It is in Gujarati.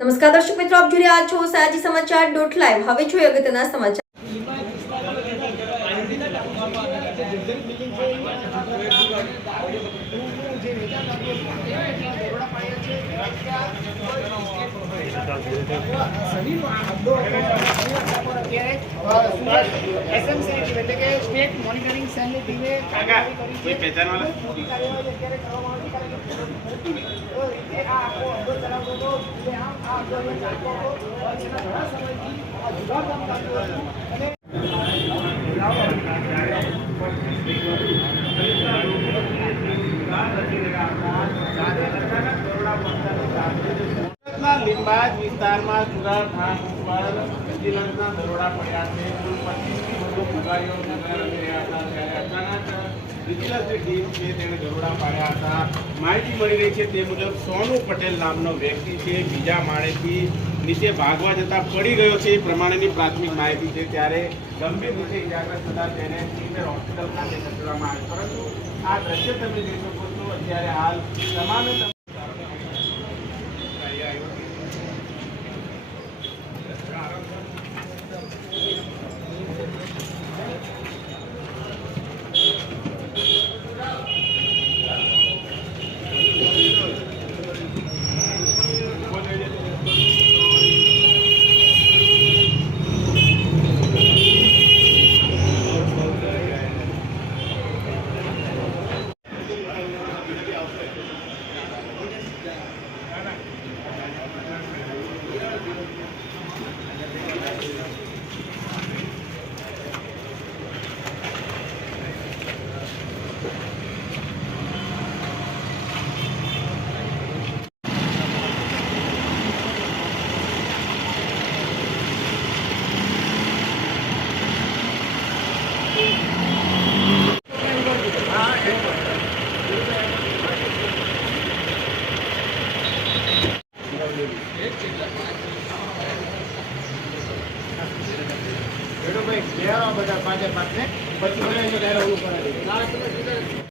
નમસ્કાર દર્શક મિત્રો, આપ જોઈ રહ્યા છો સયાજી સમાચાર .live. હવે જોઈએ અગત્યના સમાચાર. સ્ટેટ મોનિટરિંગ સેલની ટીમે કોઈ પહેચાનવાળા લીંબાજ વિસ્તારમાં જુગાર ઠામ ઉપર વિજિલન્સના દરોડા પડ્યા છે. કુલ 25થી વધુ જુગારીઓ જુગાર રમી રહ્યા હતા ત્યારે અચાનક વિજિલન્સની ટીમ છે તેણે દરોડા પાડ્યા હતા. માહિતી મળી રહી છે તે મુજબ સોનુ પટેલ નામનો વ્યક્તિ છે બીજા માળેથી નીચે ભાગવા જતા પડી ગયો છે એ પ્રમાણેની પ્રાથમિક માહિતી છે. ત્યારે ગંભીર રીતે ઇજાગ્રસ્ત થતા તેને સિવિલ હોસ્પિટલ ખાતે ખસેડવામાં આવ્યો. પરંતુ આ દ્રશ્ય તમે જોઈ શકો છો. અત્યારે હાલ તમામે બધા પાંચે પાંચ ને પછી